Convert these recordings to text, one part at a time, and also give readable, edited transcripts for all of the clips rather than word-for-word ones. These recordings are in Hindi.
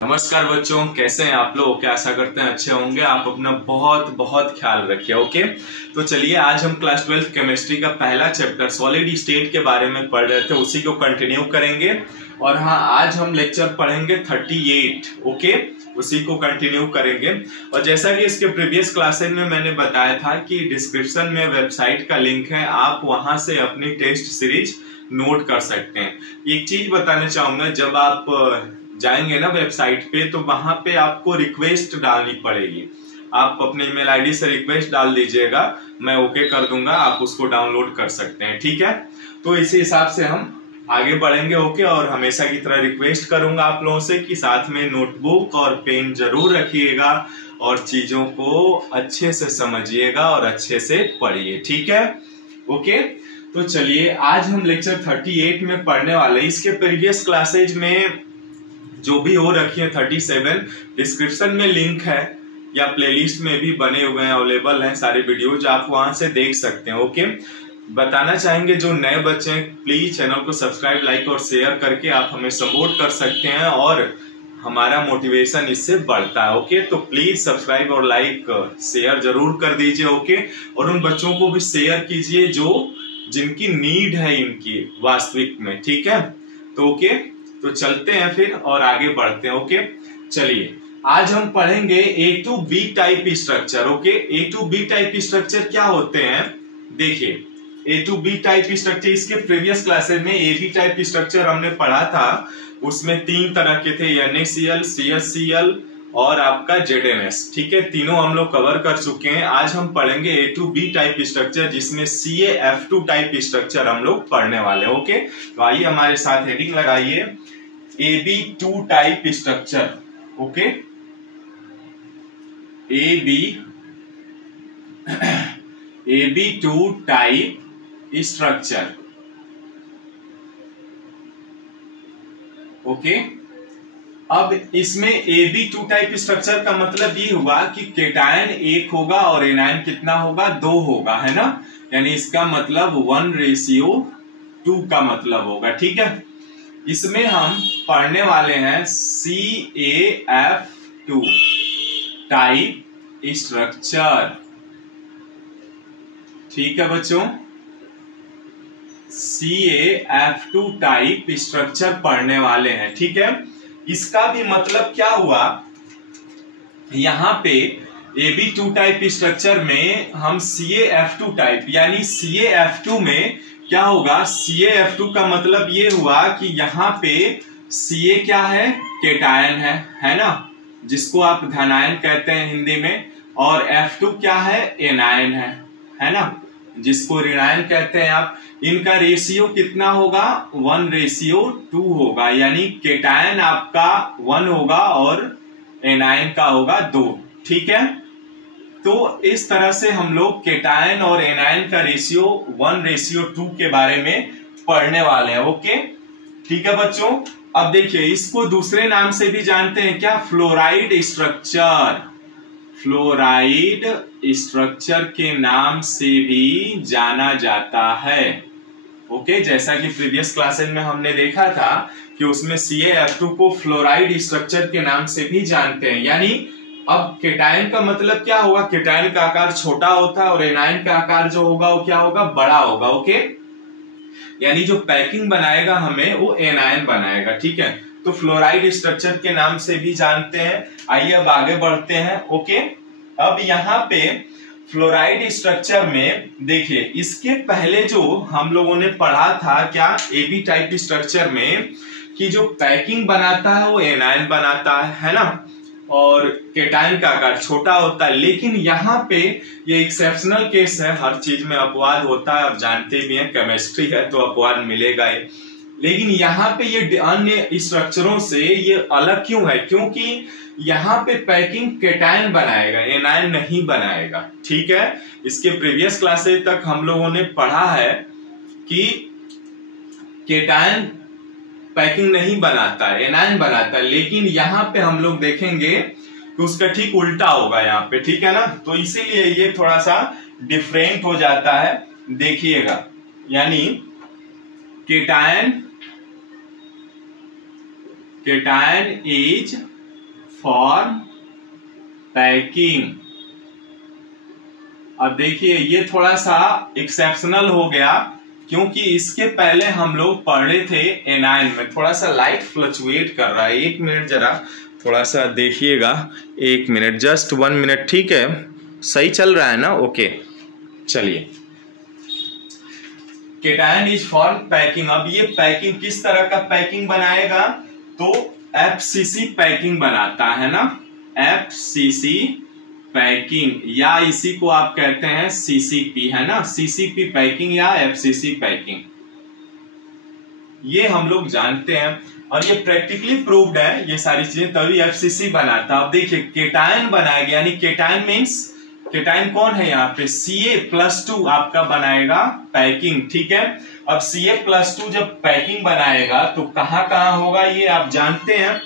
नमस्कार बच्चों, कैसे हैं आप लोग? क्या आशा करते हैं अच्छे होंगे। आप अपना बहुत बहुत ख्याल रखिए। ओके, तो चलिए आज हम क्लास 12 केमिस्ट्री का पहला चैप्टर सॉलिड स्टेट के बारे में पढ़ रहे थे, उसी को कंटिन्यू करेंगे। और हाँ, आज हम लेक्चर पढ़ेंगे 38। ओके, उसी को कंटिन्यू करेंगे। और जैसा कि इसके प्रीवियस क्लासेस में मैंने बताया था कि डिस्क्रिप्शन में वेबसाइट का लिंक है, आप वहां से अपनी टेस्ट सीरीज नोट कर सकते हैं। एक चीज बताना चाहूंगा, जब आप जाएंगे ना वेबसाइट पे, तो वहां पे आपको रिक्वेस्ट डालनी पड़ेगी। आप अपने ईमेल आईडी से रिक्वेस्ट डाल दीजिएगा, मैं ओके कर दूंगा, आप उसको डाउनलोड कर सकते हैं। ठीक है, तो इसी हिसाब से हम आगे बढ़ेंगे। ओके, और हमेशा की तरह रिक्वेस्ट करूंगा आप लोगों से कि साथ में नोटबुक और पेन जरूर रखिएगा और चीजों को अच्छे से समझिएगा और अच्छे से पढ़िए। ठीक है, ओके। तो चलिए आज हम लेक्चर 38 में पढ़ने वाले। इसके प्रीवियस क्लासेज में जो भी हो रखी है 37, डिस्क्रिप्शन में लिंक है या प्लेलिस्ट में भी बने हुए हैं, अवेलेबल हैं सारे वीडियोज, आप वहां से देख सकते हैं। ओके, बताना चाहेंगे जो नए बच्चे हैं, प्लीज चैनल को सब्सक्राइब, लाइक और शेयर करके आप हमें सपोर्ट कर सकते हैं और हमारा मोटिवेशन इससे बढ़ता है। ओके, तो प्लीज सब्सक्राइब और लाइक शेयर जरूर कर दीजिए। ओके, और उन बच्चों को भी शेयर कीजिए जिनकी नीड है इनकी वास्तविक में। ठीक है, तो ओके, तो चलते हैं फिर और आगे बढ़ते हैं। ओके, चलिए आज हम पढ़ेंगे A two B type structure. Okay, A two B type structure क्या होते हैं? देखिए, A two B type structure, इसके प्रीवियस क्लासेस में ए बी टाइप स्ट्रक्चर हमने पढ़ा था। उसमें 3 तरह के थे, NaCl, CHCl और आपका ZnS। ठीक है, तीनों हम लोग कवर कर चुके हैं। आज हम पढ़ेंगे A two B type structure, जिसमें CaF2 टाइप स्ट्रक्चर हम लोग पढ़ने वाले हैं। ओके, तो आइए हमारे साथ हेडिंग लगाइए, AB2 type structure. Okay, AB2 type structure. Okay, अब इसमें AB2 टाइप स्ट्रक्चर का मतलब ये हुआ कि केटायन 1 होगा और एनायन कितना होगा? 2 होगा, है ना। यानी इसका मतलब 1:2 का मतलब होगा। ठीक है, इसमें हम पढ़ने वाले हैं CaF2 टाइप स्ट्रक्चर। ठीक है बच्चों, CaF2 टाइप स्ट्रक्चर पढ़ने वाले हैं। ठीक है, इसका भी मतलब क्या हुआ, यहां पे AB2 टाइप स्ट्रक्चर में हम CaF2 टाइप, यानी CaF2 में क्या होगा? CaF2 का मतलब ये हुआ कि यहाँ पे Ca क्या है? केटायन है ना, जिसको आप धनायन कहते हैं हिंदी में, और F2 क्या है? एनायन है ना, जिसको ऋणायन कहते हैं आप। इनका रेशियो कितना होगा? 1:2 होगा, यानी केटायन आपका 1 होगा और एनायन का होगा 2। ठीक है, तो इस तरह से हम लोग केटायन और एनायन का रेशियो 1:2 के बारे में पढ़ने वाले हैं। ओके, ठीक है बच्चों। अब देखिए, इसको दूसरे नाम से भी जानते हैं क्या? Fluoride structure. फ्लोराइड स्ट्रक्चर के नाम से भी जाना जाता है। ओके, जैसा कि प्रीवियस क्लासेस में हमने देखा था कि उसमें CaF2 को फ्लोराइड स्ट्रक्चर के नाम से भी जानते हैं। यानी अब केटायन का मतलब क्या होगा? केटायन का आकार छोटा होता है और एनायन का आकार जो होगा वो क्या होगा? बड़ा होगा। ओके, यानी जो पैकिंग बनाएगा हमें वो एनायन बनाएगा। ठीक है, तो फ्लोराइड स्ट्रक्चर के नाम से भी जानते हैं। आइए अब आगे बढ़ते हैं। ओके, अब यहाँ पे फ्लोराइड स्ट्रक्चर में देखिए, इसके पहले जो हम लोगों ने पढ़ा था क्या AB टाइप स्ट्रक्चर में, कि जो पैकिंग बनाता है वो एनायन बनाता है ना, और केटायन का आकार छोटा होता है। लेकिन यहाँ पे ये एक्सेप्शनल केस है, हर चीज में अपवाद होता है, आप जानते भी हैं केमिस्ट्री है तो अपवाद मिलेगा ही। लेकिन यहाँ पे ये अन्य स्ट्रक्चरों से ये अलग क्यों है? क्योंकि यहाँ पे पैकिंग केटायन बनाएगा, एनायन नहीं बनाएगा। ठीक है, इसके प्रीवियस क्लासेस तक हम लोगों ने पढ़ा है कि केटायन पैकिंग नहीं बनाता है, एनायन बनाता है। लेकिन यहाँ पे हम लोग देखेंगे कि उसका ठीक उल्टा होगा यहाँ पे। ठीक है ना, तो इसीलिए ये थोड़ा सा डिफरेंट हो जाता है। देखिएगा, यानी केटायन is फॉर पैकिंग। अब देखिए ये थोड़ा सा एक्सेप्शनल हो गया क्योंकि इसके पहले हम लोग पढ़े थे एनायन में। थोड़ा सा लाइट फ्लक्चुएट कर रहा है, 1 मिनट जरा थोड़ा सा देखिएगा, 1 मिनट, जस्ट 1 मिनट, ठीक है? सही चल रहा है ना? ओके चलिए। Cation is for packing. अब ये पैकिंग किस तरह का पैकिंग बनाएगा? तो एफसीसी पैकिंग बनाता है ना, एफसीसी पैकिंग, या इसी को आप कहते हैं सीसीपी, है ना, सीसीपी पैकिंग या एफसीसी पैकिंग, ये हम लोग जानते हैं और ये प्रैक्टिकली प्रूव्ड है ये सारी चीजें, तभी एफसीसी बनाता। अब देखिए केटायन बनाएगा, यानी केटायन मीन्स, केटायन कौन है यहाँ पे? Ca+2 आपका बनाएगा पैकिंग, ठीक है? अब Ca+2 जब पैकिंग बनाएगा तो कहाँ कहाँ होगा ये आप जानते हैं,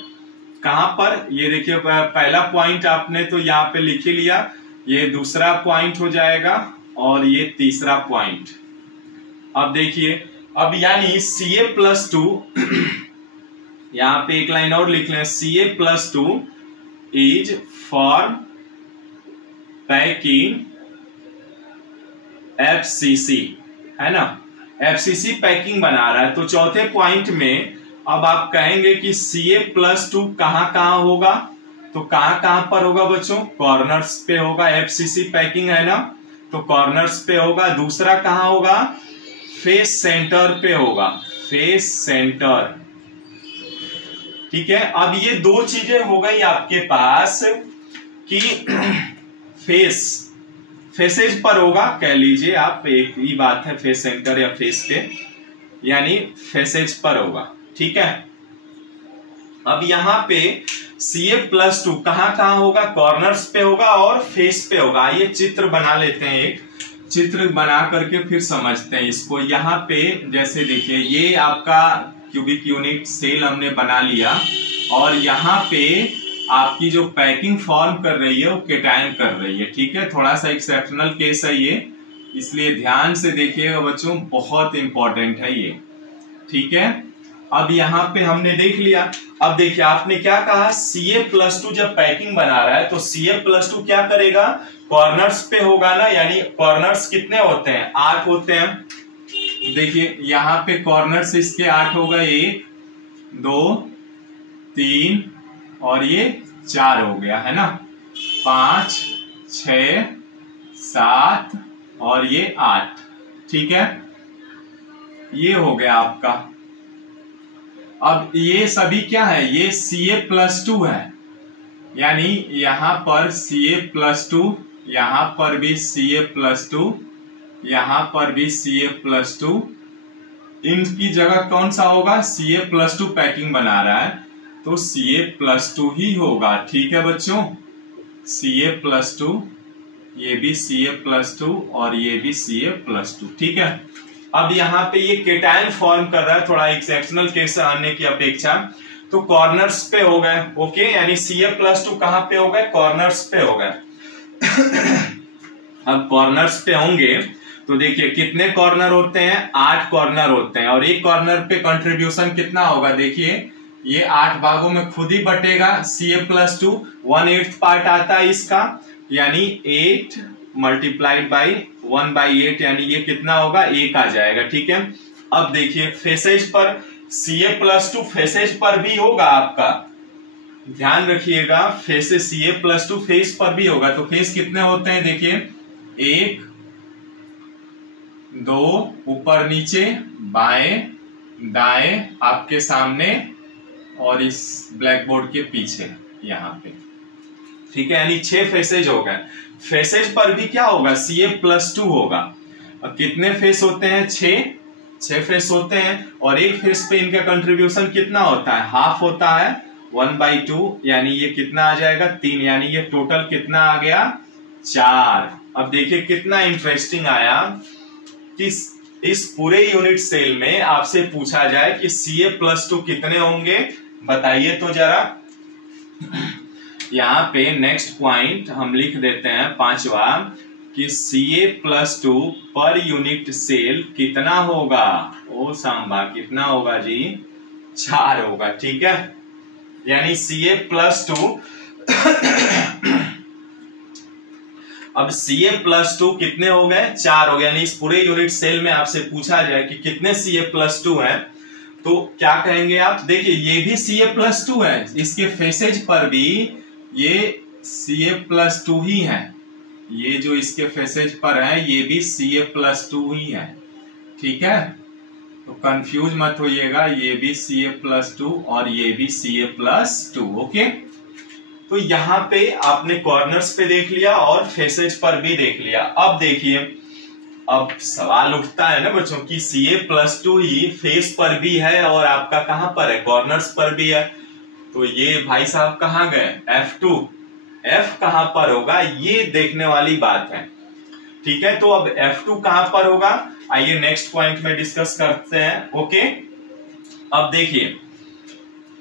कहां पर? ये देखिए पहला पॉइंट आपने तो यहाँ पे लिख ही लिया, ये दूसरा पॉइंट हो जाएगा और ये तीसरा पॉइंट। अब देखिए, अब यानी Ca+2 यहाँ पे एक लाइन और लिख लें, Ca+2 is for packing FCC, है ना, FCC पैकिंग बना रहा है। तो चौथे पॉइंट में अब आप कहेंगे कि Ca+2 कहां होगा? तो कहां पर होगा बच्चों? कॉर्नर्स पे होगा, FCC पैकिंग है ना, तो कॉर्नर्स पे होगा। दूसरा कहां होगा? फेस सेंटर पे होगा, फेस सेंटर, ठीक है? अब ये दो चीजें हो गई आपके पास कि फेसेज पर होगा, कह लीजिए आप, एक ही बात है, फेस सेंटर या फेस पे, यानी फेसेज पर होगा, ठीक है? अब यहां पे Ca+2 कहां होगा? कॉर्नर्स पे होगा और फेस पे होगा। ये चित्र बना लेते हैं, एक चित्र बना करके फिर समझते हैं इसको। यहाँ पे जैसे देखिए ये आपका क्यूबिक यूनिट सेल हमने बना लिया और यहाँ पे आपकी जो पैकिंग फॉर्म कर रही है वो केटायन कर रही है, ठीक है? थोड़ा सा एक्सेप्शनल केस है ये, इसलिए ध्यान से देखिएगा बच्चों, बहुत इंपॉर्टेंट है ये, ठीक है? अब यहाँ पे हमने देख लिया। अब देखिए आपने क्या कहा, Ca+2 जब पैकिंग बना रहा है तो Ca+2 क्या करेगा? कॉर्नर्स पे होगा ना, यानी कॉर्नर्स कितने होते हैं? 8 होते हैं। देखिए यहाँ पे कॉर्नर्स इसके 8 होगा, 1 2 3 और ये 4 हो गया, है ना, 5 6 7 और ये 8, ठीक है? ये हो गया आपका। अब ये सभी क्या है? ये Ca+2 है, यानी यहां पर Ca+2, यहां पर भी Ca+2, यहां पर भी Ca+2, इनकी जगह कौन सा होगा? Ca+2 पैकिंग बना रहा है तो Ca+2 ही होगा, ठीक है बच्चों? Ca+2, ये भी Ca+2 और ये भी Ca+2, ठीक है? अब यहाँ पे ये केटायन फॉर्म कर रहा है, थोड़ा एक्सेप्शनल केस आने की अपेक्षा, तो कॉर्नर्स पे हो गए, ओके? यानी Ca+2 कहां पे हो गए? कॉर्नर्स पे हो गए। अब कॉर्नर्स पे होंगे तो देखिए कितने कॉर्नर होते हैं? 8 कॉर्नर होते हैं और एक कॉर्नर पे कंट्रीब्यूशन कितना होगा? देखिए ये 8 भागों में खुद ही बटेगा। Ca+2 1/8 पार्ट आता है इसका, यानी 8 मल्टीप्लाइड बाई 1/8, यानी ये कितना होगा? 1 आ जाएगा, ठीक है? अब देखिए फेसेज पर Ca+2 फेसेज पर भी होगा आपका, ध्यान रखिएगा, फेसेज Ca+2 फेस पर भी होगा। तो फेस कितने होते हैं? देखिए 1 2 ऊपर नीचे, बाएं दाएं, आपके सामने और इस ब्लैक बोर्ड के पीछे यहाँ पे, ठीक है? यानी 6 फेसेज हो गए। फेसेज पर भी क्या होगा? Ca+2 होगा। अब कितने फेस होते हैं? 6 फेस होते हैं और एक फेस पे इनका कंट्रीब्यूशन कितना होता है? हाफ होता है, 1/2, यानी ये कितना आ जाएगा? 3, यानी ये टोटल कितना आ गया? 4। अब देखिए कितना इंटरेस्टिंग आया कि इस पूरे यूनिट सेल में आपसे पूछा जाए कि Ca+2 कितने होंगे, बताइए तो जरा। यहाँ पे नेक्स्ट पॉइंट हम लिख देते हैं 5वां कि Ca+2 पर यूनिट सेल कितना होगा? ओ सांबा, कितना होगा जी? 4 होगा, ठीक है? यानी Ca+2 अब Ca+2 कितने हो गए? 4 हो गए। यानी इस पूरे यूनिट सेल में आपसे पूछा जाए कि कितने Ca+2 है, तो क्या कहेंगे आप? देखिए ये भी Ca+2 है, इसके फेसेज पर भी ये Ca+2 ही है, ये जो इसके फेसेज पर है ये भी Ca+2 ही है, ठीक है। तो कंफ्यूज मत होइएगा, ये भी Ca+2 और ये भी Ca+2, ओके। तो यहाँ पे आपने कॉर्नर्स पे देख लिया और फेसेज पर भी देख लिया। अब देखिए, अब सवाल उठता है ना बच्चों कि Ca+2 ही फेस पर भी है और आपका कहां पर है? कॉर्नर्स पर भी है। तो ये भाई साहब कहां गए? F2, F कहां पर होगा ये देखने वाली बात है, ठीक है। तो अब F2 कहां पर होगा, आइए नेक्स्ट पॉइंट में डिस्कस करते हैं, ओके। अब देखिए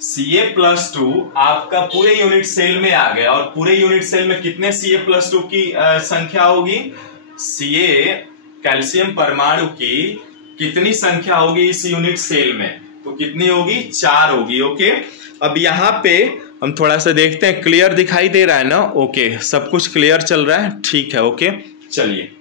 Ca+2 आपका पूरे यूनिट सेल में आ गया, और पूरे यूनिट सेल में कितने Ca+2 की संख्या होगी? Ca कैल्शियम परमाणु की कितनी संख्या होगी इस यूनिट सेल में? तो कितनी होगी? 4 होगी, ओके। अब यहाँ पे हम थोड़ा सा देखते हैं, क्लियर दिखाई दे रहा है ना? ओके, सब कुछ क्लियर चल रहा है, ठीक है, ओके। चलिए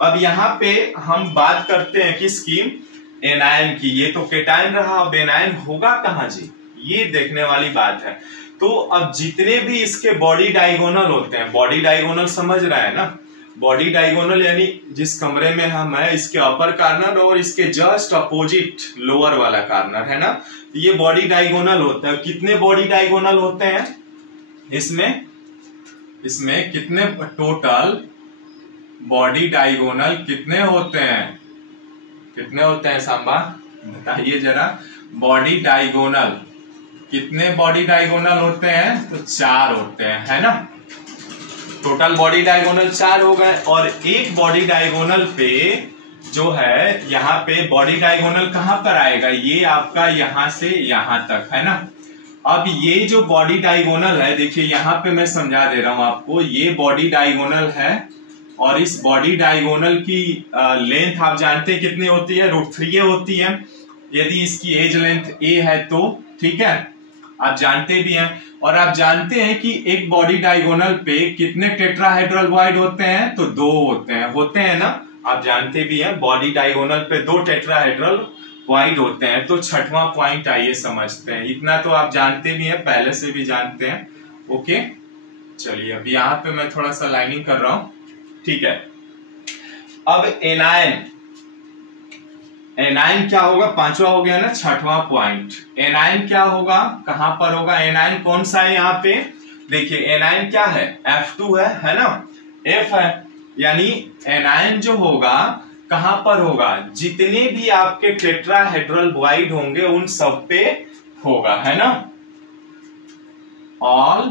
अब यहाँ पे हम बात करते हैं किसकी? एनायन की। ये तो केटायन रहा, अब एनायन होगा कहाँ जी, ये देखने वाली बात है। तो अब जितने भी इसके बॉडी डायगोनल होते हैं, बॉडी डायगोनल समझ रहा है ना? बॉडी डायगोनल यानी जिस कमरे में हम है, इसके अपर कार्नर और इसके जस्ट अपोजिट लोअर वाला कार्नर है ना, तो ये बॉडी डायगोनल होता है। कितने बॉडी डायगोनल होते हैं इसमें कितने टोटल बॉडी डायगोनल कितने होते हैं? कितने होते हैं सांबा, बताइए जरा। बॉडी डायगोनल कितने बॉडी डायगोनल होते हैं? तो 4 होते हैं, है ना। टोटल बॉडी डायगोनल 4 हो गए, और एक बॉडी डायगोनल पे जो है, यहाँ पे बॉडी डायगोनल कहां पर आएगा? ये आपका यहां से यहां तक, है ना। अब ये जो बॉडी डायगोनल है, देखिए यहाँ पे मैं समझा दे रहा हूं आपको, ये बॉडी डायगोनल है, और इस बॉडी डायगोनल की लेंथ आप जानते हैं कितनी होती है? √3a होती है, यदि इसकी एज लेंथ a है तो, ठीक है, आप जानते भी हैं। और आप जानते हैं कि एक बॉडी डायगोनल पे कितने टेट्राहेड्रल वॉइड होते हैं? तो 2 होते हैं ना, आप जानते भी हैं। बॉडी डायगोनल पे 2 टेट्राहेड्रल वॉइड होते हैं। तो 6वां पॉइंट आइए समझते हैं, इतना तो आप जानते भी हैं, पहले से भी जानते हैं, ओके। चलिए अब यहाँ पे मैं थोड़ा सा लाइनिंग कर रहा हूं, ठीक है। अब एनायन क्या होगा? 5वां हो गया ना, 6वां पॉइंट। एनायन क्या होगा, कहां पर होगा? एनायन कौन सा है यहाँ पे? देखिए एनायन क्या है? F2 है ना, F है, यानी एनायन जो होगा कहां पर होगा? जितने भी आपके टेट्राहेड्रल वॉइड होंगे उन सब पे होगा, है ना। ऑल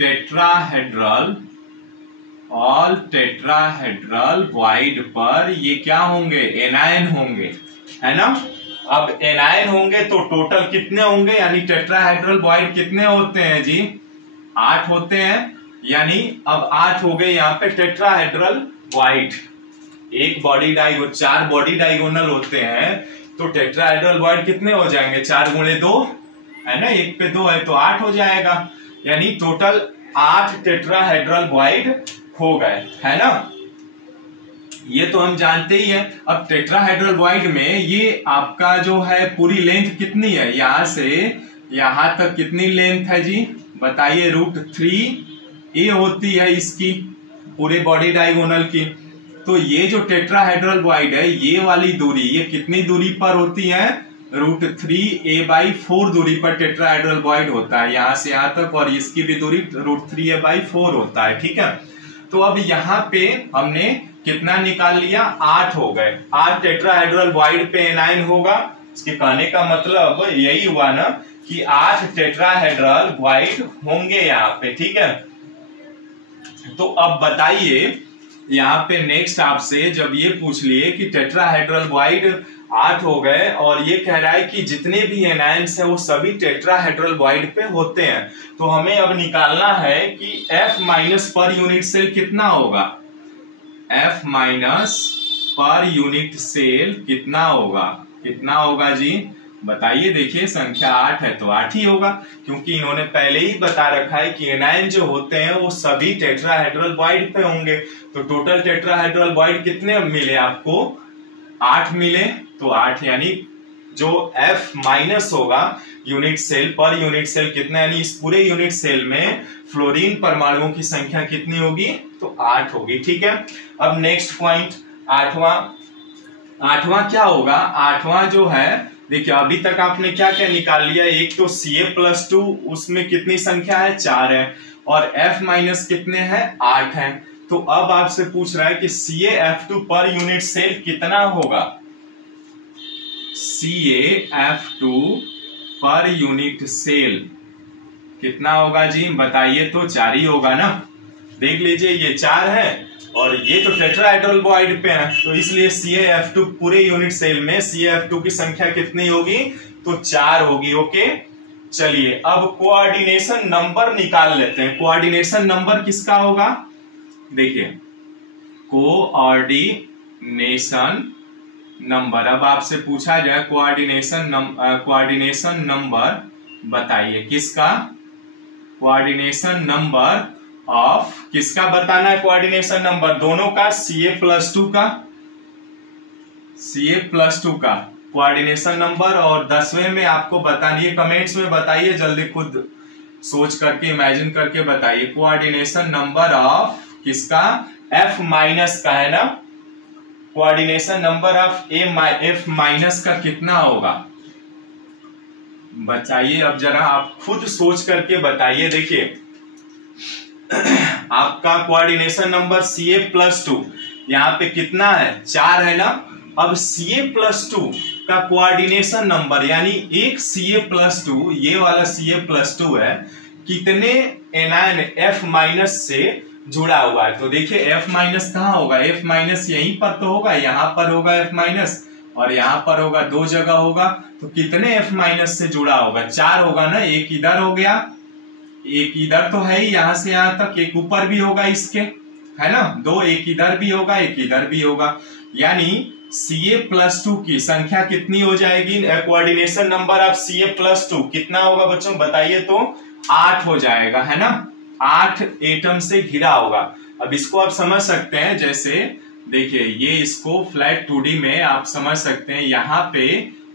टेट्राहेड्रल वॉइड पर ये क्या होंगे? एनायन होंगे, है ना। अब एनायन होंगे तो टोटल कितने होंगे? यानी टेट्राहेड्रल वॉइड कितने होते हैं जी? 8 होते हैं, यानी अब 8 हो गए यहाँ पे टेट्राहेड्रल वॉइड। एक बॉडी डायगोनल, 4 बॉडी डायगोनल होते हैं, तो टेट्राहेड्रल वॉइड कितने हो जाएंगे? 4 × 2 है ना, 1 पे 2 है तो 8 हो जाएगा, यानी टोटल 8 टेट्राहेड्रल वॉइड हो गए, है ना। ये तो हम जानते ही हैं। अब टेट्राहेड्रल वॉइड में ये आपका जो है पूरी लेंथ कितनी है? यहां से यहां तक कितनी लेंथ है जी, बताइए? √3a होती है इसकी, पूरे बॉडी डायगोनल की। तो ये जो टेट्राहेड्रल वॉइड है, ये वाली दूरी, ये कितनी दूरी पर होती है? √3a/4 दूरी पर टेट्राहेड्रल वॉइड होता है, यहां से यहां तक, और इसकी भी दूरी √3a/4 होता है, ठीक है। तो अब यहाँ पे हमने कितना निकाल लिया? 8 हो गए। 8 टेट्राहेड्रल वॉइड पे एनायन होगा। इसके कहने का मतलब यही हुआ ना कि 8 टेट्राहेड्रल वॉइड होंगे यहाँ पे, ठीक है। तो अब बताइए यहाँ पे नेक्स्ट आपसे जब ये पूछ लिए कि टेट्राहेड्रल वॉइड 8 हो गए, और ये कह रहा है कि जितने भी एनायंस है वो सभी टेट्राहेड्रल वॉइड पे होते हैं, तो हमें अब निकालना है कि F- पर यूनिट सेल कितना होगा? F- पर यूनिट सेल कितना होगा? कितना होगा जी? बताइए, देखिए संख्या 8 है तो 8 ही होगा, क्योंकि इन्होंने पहले ही बता रखा है कि एनायन जो होते हैं वो सभी टेट्राहेड्रल बॉइड पे होंगे। तो टोटल टेट्राहेड्रल बॉइड कितने मिले आपको? 8 मिले। तो 8 यानी जो F माइनस होगा यूनिट सेल पर यूनिट सेल कितना, यानी इस पूरे यूनिट सेल में फ्लोरीन परमाणुओं की संख्या कितनी होगी? तो 8 होगी। ठीक है, अब नेक्स्ट पॉइंट आठवां क्या होगा? आठवां जो है, देखिए अभी तक आपने क्या क्या निकाल लिया, एक तो Ca+2 उसमें कितनी संख्या है? 4 है, और F माइनस कितने हैं? 8 है। तो अब आपसे पूछ रहा है कि CaF2 पर यूनिट सेल कितना होगा? CaF2 पर यूनिट सेल कितना होगा जी? बताइए, तो 4 ही होगा ना। देख लीजिए ये 4 है और ये तो टेट्राहेड्रल बॉइड पे है, तो इसलिए CaF2 पूरे यूनिट सेल में CaF2 की संख्या कितनी होगी? तो 4 होगी। ओके, चलिए अब कोऑर्डिनेशन नंबर निकाल लेते हैं। कोऑर्डिनेशन नंबर किसका होगा? देखिए कोऑर्डिनेशन नंबर, अब आपसे पूछा जाए कोऑर्डिनेशन नंबर बताइए किसका? कोऑर्डिनेशन नंबर ऑफ किसका बताना है? कोऑर्डिनेशन नंबर दोनों का, Ca+2 का, Ca+2 का कोऑर्डिनेशन नंबर। और 10वें में आपको बतानी है, कमेंट्स में बताइए जल्दी, खुद सोच करके इमेजिन करके बताइए। कोऑर्डिनेशन नंबर ऑफ किसका? F माइनस का है ना। Coordination number of F minus का कितना होगा? बताइए, अब जरा आप खुद सोच करके बताइए। देखिए आपका कोऑर्डिनेशन नंबर Ca+2 यहाँ पे कितना है? 4 है ना। अब Ca+2 का कोऑर्डिनेशन नंबर यानी एक Ca+2, ये वाला Ca+2 है, कितने एनायन F माइनस से जुड़ा हुआ है? तो देखिए F माइनस कहाँ होगा? F माइनस यहीं पर तो होगा, यहाँ पर होगा F माइनस और यहाँ पर होगा, 2 जगह होगा। तो कितने F माइनस से जुड़ा होगा? 4 होगा ना। एक इधर हो गया, एक इधर तो है ही, यहां से यहां तक, एक ऊपर भी होगा इसके, है ना। 2, एक इधर भी होगा, एक इधर भी होगा, यानी Ca+2 की संख्या कितनी हो जाएगी? कोऑर्डिनेशन नंबर ऑफ Ca+2 कितना होगा बच्चों? बताइए, तो 8 हो जाएगा, है ना। 8 एटम से घिरा होगा। अब इसको आप समझ सकते हैं, जैसे देखिए ये इसको फ्लैट 2D में आप समझ सकते हैं। यहाँ पे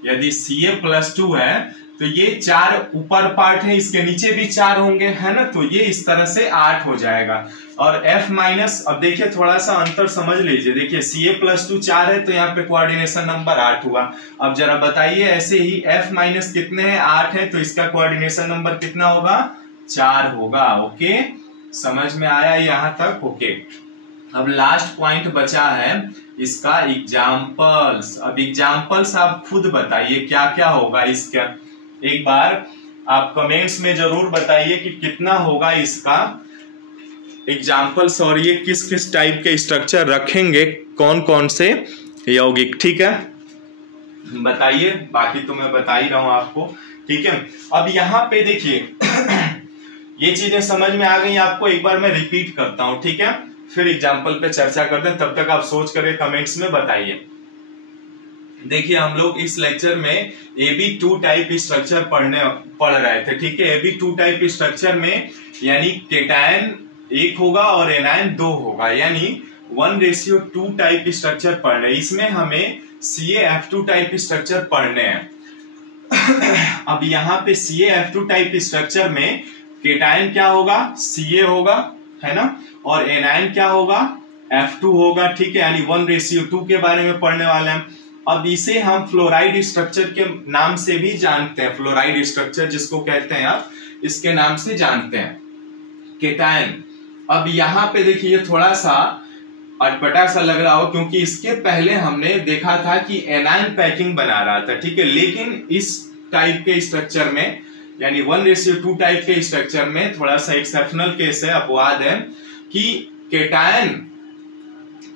यदि Ca+2 है तो ये 4 ऊपर पार्ट है, इसके नीचे भी 4 होंगे, है ना। तो ये इस तरह से 8 हो जाएगा। और F माइनस, अब देखिए थोड़ा सा अंतर समझ लीजिए। देखिए Ca+2 4 है तो यहाँ पे कोऑर्डिनेशन नंबर 8 हुआ। अब जरा बताइए, ऐसे ही F माइनस कितने हैं? 8 है, तो इसका कोऑर्डिनेशन नंबर कितना होगा? 4 होगा। ओके, समझ में आया यहाँ तक? ओके, अब लास्ट पॉइंट बचा है इसका एग्जाम्पल्स। अब एग्जाम्पल्स आप खुद बताइए क्या क्या होगा इसका। एक बार आप कमेंट्स में जरूर बताइए कि कितना होगा इसका एग्जाम्पल्स, और ये किस किस टाइप के स्ट्रक्चर रखेंगे, कौन कौन से यौगिक। ठीक है, बताइए, बाकी तो मैं बता ही रहा हूं आपको। ठीक है, अब यहाँ पे देखिए ये चीजें समझ में आ गई आपको। एक बार मैं रिपीट करता हूं, ठीक है, फिर एग्जाम्पल पे चर्चा करते हैं। तब तक आप सोच करके कमेंट्स में बताइए। देखिए हम लोग इस लेक्चर में Ab2 टाइप स्ट्रक्चर पढ़ रहे थे। ठीक है, Ab2 टाइप स्ट्रक्चर में यानी केटायन 1 होगा और एनायन 2 होगा, यानी 1:2 टाइप स्ट्रक्चर पढ़ने। इसमें हमें CaF2 टाइप स्ट्रक्चर पढ़ने हैं। अब यहाँ पे CaF2 टाइप स्ट्रक्चर में केटायन क्या होगा? Ca होगा, है ना, और एनायन क्या होगा? F2 होगा। ठीक है, यानी 1:2 के बारे में पढ़ने वाले हैं। अब इसे हम फ्लोराइड स्ट्रक्चर के नाम से भी जानते हैं। फ्लोराइड स्ट्रक्चर जिसको कहते हैं आप, इसके नाम से जानते हैं केटायन। अब यहाँ पे देखिए थोड़ा सा अटपटा सा लग रहा हो, क्योंकि इसके पहले हमने देखा था कि एनायन पैकिंग बना रहा था। ठीक है, लेकिन इस टाइप के स्ट्रक्चर में यानी 1:2 टाइप के स्ट्रक्चर में थोड़ा सा एक्सेप्शनल केस है, अपवाद है कि केटायन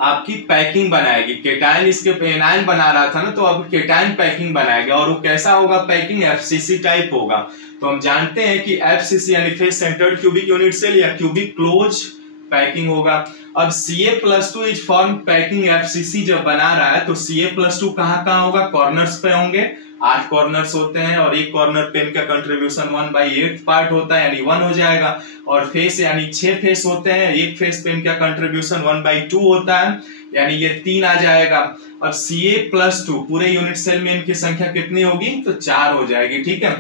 आपकी पैकिंग बनाएगी। केटायन इसके एनायन बना रहा था ना, तो अब केटायन पैकिंग बनाएगा, और वो कैसा होगा पैकिंग? FCC टाइप होगा। तो हम जानते हैं कि FCC यानी face centred cubic unit cell या क्यूबिक क्लोज पैकिंग होगा। अब Ca+2 is form packing FCC जब बना रहा है तो Ca+2 कहाँ कहाँ होगा, कॉर्नर्स पे होंगे, 8 कॉर्नर्स होते हैं और एक कॉर्नर पे इनका कंट्रीब्यूशन 1/8 पार्ट होता है यानी 1 हो जाएगा। और फेस यानी 6 फेस होते हैं, एक फेस पे इनका कंट्रीब्यूशन 1/2 होता है यानी ये 3 आ जाएगा। और Ca+2 पूरे यूनिट सेल में इनकी संख्या कितनी होगी, तो 4 हो जाएगी। ठीक है,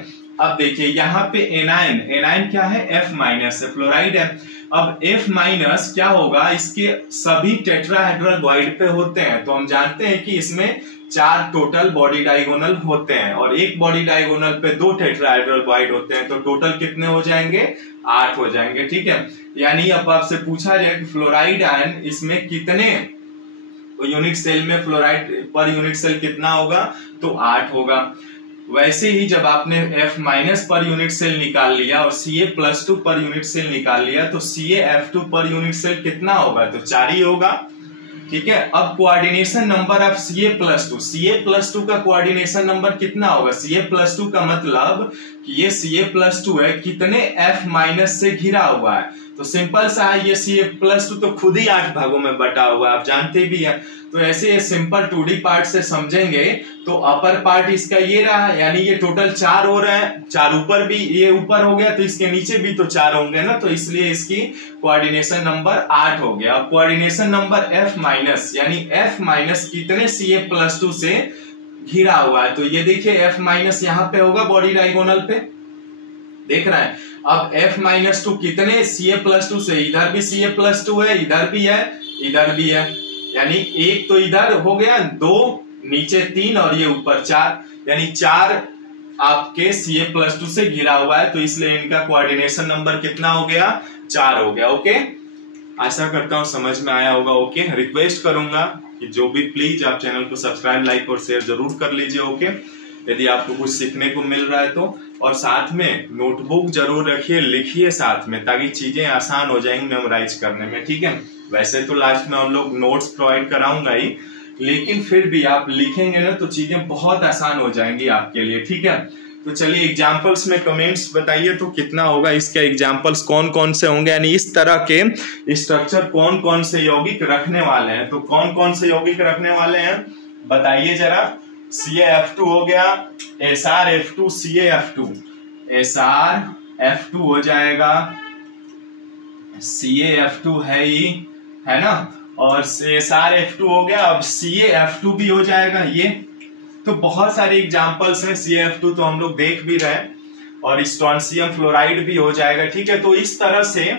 अब देखिए यहाँ पे एनाइन क्या है, F- है, फ्लोराइड है। अब F- क्या होगा, इसके सभी टेट्राहेड्रल बॉइड पे होते हैं, तो हम जानते हैं कि इसमें 4 टोटल बॉडी डायगोनल होते हैं और एक बॉडी डायगोनल पे 2 टेट्राहेड्रल बॉइड होते हैं, तो टोटल कितने हो जाएंगे, 8 हो जाएंगे। ठीक है, यानी अब आपसे पूछा जाए कि फ्लोराइड आयन इसमें कितने यूनिट सेल में, फ्लोराइड पर यूनिट सेल कितना होगा, तो 8 होगा। वैसे ही जब आपने F- पर यूनिट सेल निकाल लिया और Ca+2 पर यूनिट सेल निकाल लिया तो CaF2 पर यूनिट सेल कितना होगा, तो 4 ही होगा। ठीक है, अब कोऑर्डिनेशन नंबर ऑफ Ca+2 का कोऑर्डिनेशन नंबर कितना होगा, Ca+2 का मतलब कि ये Ca+2 है कितने F- से घिरा हुआ है, तो सिंपल सा है, ये Ca+2 तो खुद ही 8 भागों में बटा हुआ है, आप जानते भी हैं। तो ऐसे ये सिंपल 2D पार्ट से समझेंगे तो अपर पार्ट इसका ये रहा, यानी ये टोटल 4 हो रहे हैं, 4 ऊपर भी, ये ऊपर हो गया तो इसके नीचे भी तो 4 होंगे ना, तो इसलिए इसकी कोऑर्डिनेशन नंबर 8 हो गया। अब कोऑर्डिनेशन नंबर F- यानी F- कितने Ca+2 से घिरा हुआ है, तो ये देखिए F- यहाँ पे होगा बॉडी डायगोनल पे, देख रहे हैं। अब F- कितने Ca+2 से, इधर भी Ca+2 है, इधर भी है, इधर भी है, यानी एक तो इधर हो गया 2, नीचे 3 और ये ऊपर 4, यानी 4 आपके Ca+2 से घिरा हुआ है, तो इसलिए इनका कोऑर्डिनेशन नंबर कितना हो गया, 4 हो गया। ओके, आशा करता हूं समझ में आया होगा। ओके, रिक्वेस्ट करूंगा कि जो भी प्लीज आप चैनल को सब्सक्राइब, लाइक और शेयर जरूर कर लीजिए। ओके, यदि आपको कुछ सीखने को मिल रहा है तो, और साथ में नोटबुक जरूर रखिए, लिखिए साथ में, ताकि चीजें आसान हो जाएंगी मेमोराइज करने में। ठीक है, वैसे तो लास्ट में हम लोग नोट्स प्रोवाइड कराऊंगा ही, लेकिन फिर भी आप लिखेंगे ना तो चीजें बहुत आसान हो जाएंगी आपके लिए। ठीक है, तो चलिए एग्जाम्पल्स में कमेंट्स बताइए तो कितना होगा इसका, एग्जाम्पल्स कौन कौन से होंगे, यानी इस तरह के स्ट्रक्चर कौन कौन से यौगिक रखने वाले हैं, तो कौन कौन से यौगिक रखने वाले हैं बताइए जरा। CaF2 हो गया, SrF2 CaF2, SrF2 हो जाएगा, CaF2 है ही, है ना, और SrF2 हो गया, अब CaF2 भी हो जाएगा ये। तो बहुत सारे एग्जांपल्स हैं, CaF2 तो हम लोग देख भी रहे हैं, और स्ट्रोंशियम फ्लोराइड भी हो जाएगा। ठीक है, तो इस तरह से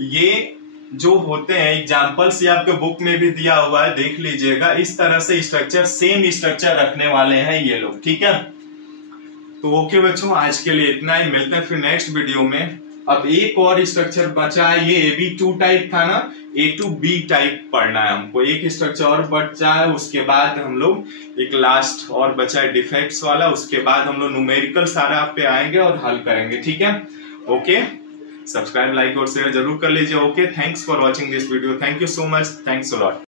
ये जो होते हैं एग्जांपल्स, ये आपके बुक में भी दिया हुआ है, देख लीजिएगा। इस तरह से स्ट्रक्चर, सेम स्ट्रक्चर रखने वाले हैं ये लोग। ठीक है, तो ओके बच्चों, आज के लिए इतना ही, मिलते हैं फिर नेक्स्ट वीडियो में। अब एक और स्ट्रक्चर बचा है, ये AB2 टाइप था ना, A2B टाइप पढ़ना है हमको, एक स्ट्रक्चर और बचा है, उसके बाद हम लोग एक लास्ट और बचा है डिफेक्ट्स वाला, उसके बाद हम लोग न्यूमेरिकल सारा पे आएंगे और हल करेंगे। ठीक है, ओके, सब्सक्राइब, लाइक और शेयर जरूर कर लीजिए। Okay, thanks for watching this video, thank you so much, thanks a lot.